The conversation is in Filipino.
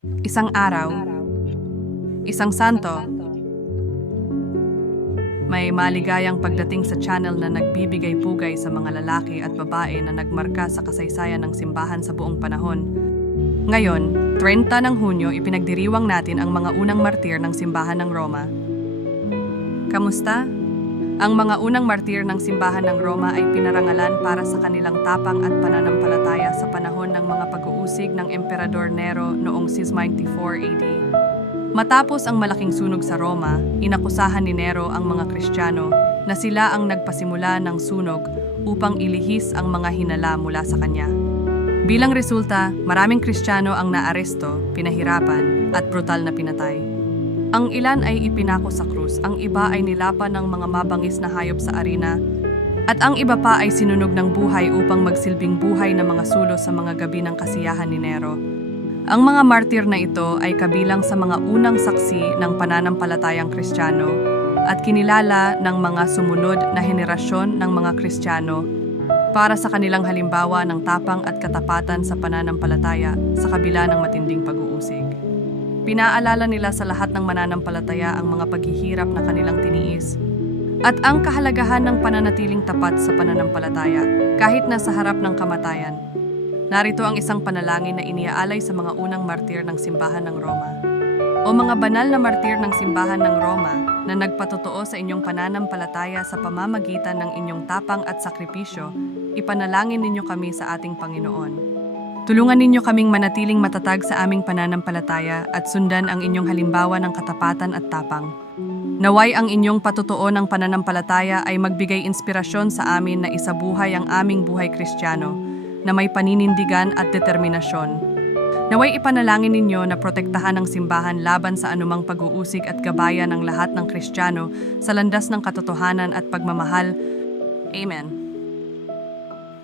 Isang araw, isang santo, may maligayang pagdating sa channel na nagbibigay pugay sa mga lalaki at babae na nagmarka sa kasaysayan ng simbahan sa buong panahon. Ngayon, 30 ng Hunyo, ipinagdiriwang natin ang mga unang martir ng simbahan ng Roma. Kamusta? Ang mga unang martir ng simbahan ng Roma ay pinarangalan para sa kanilang tapang at pananampalataya sa panahon ng mga pag-uusig ng Emperador Nero noong 694 AD. Matapos ang malaking sunog sa Roma, inakusahan ni Nero ang mga Kristiyano na sila ang nagpasimula ng sunog upang ilihis ang mga hinala mula sa kanya. Bilang resulta, maraming Kristiyano ang naaresto, pinahirapan, at brutal na pinatay. Ang ilan ay ipinako sa krus, ang iba ay nilapan ng mga mabangis na hayop sa arena, at ang iba pa ay sinunog ng buhay upang magsilbing buhay na mga sulo sa mga gabi ng kasiyahan ni Nero. Ang mga martir na ito ay kabilang sa mga unang saksi ng pananampalatayang Kristiyano at kinilala ng mga sumunod na henerasyon ng mga Kristiyano para sa kanilang halimbawa ng tapang at katapatan sa pananampalataya sa kabila ng matinding pag-uusig. Pinaalala nila sa lahat ng mananampalataya ang mga paghihirap na kanilang tiniis at ang kahalagahan ng pananatiling tapat sa pananampalataya kahit nasa harap ng kamatayan. Narito ang isang panalangin na iniaalay sa mga unang martir ng simbahan ng Roma. O mga banal na martir ng simbahan ng Roma na nagpatotoo sa inyong pananampalataya sa pamamagitan ng inyong tapang at sakripisyo, ipanalangin ninyo kami sa ating Panginoon. Tulungan ninyo kaming manatiling matatag sa aming pananampalataya at sundan ang inyong halimbawa ng katapatan at tapang. Naway ang inyong patutuo ng pananampalataya ay magbigay inspirasyon sa amin na isabuhay ang aming buhay kristyano na may paninindigan at determinasyon. Naway ipanalangin ninyo na protektahan ang simbahan laban sa anumang pag-uusig at gabayan ng lahat ng kristyano sa landas ng katotohanan at pagmamahal. Amen.